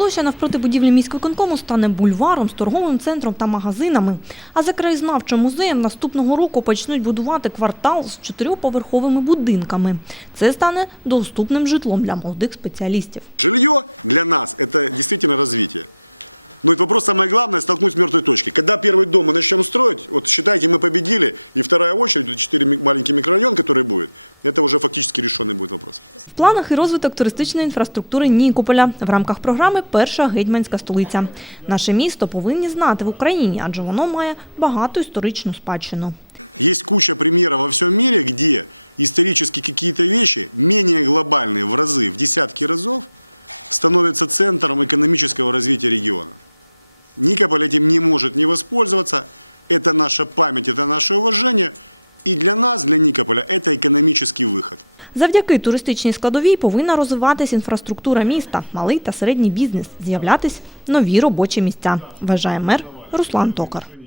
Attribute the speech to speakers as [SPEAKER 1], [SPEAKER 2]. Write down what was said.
[SPEAKER 1] Площа навпроти будівлі міськвиконкому стане бульваром з торговим центром та магазинами. А за краєзнавчим музеєм наступного року почнуть будувати квартал з чотирьохповерховими будинками. Це стане доступним житлом для молодих спеціалістів планах і розвиток туристичної інфраструктури Нікополя в рамках програми Перша гетьманська столиця. Наше місто повинні знати в Україні, адже воно має багату історичну спадщину.
[SPEAKER 2] куча примеров расширения где исторических книг менее глобальных становится центром экономического развития. Тут это один не может не воспользоваться. Это наша память исторического уважения.
[SPEAKER 1] Завдяки туристичній складовій повинна розвиватись інфраструктура міста, малий та середній бізнес, з'являтись нові робочі місця, вважає мер Руслан Токар.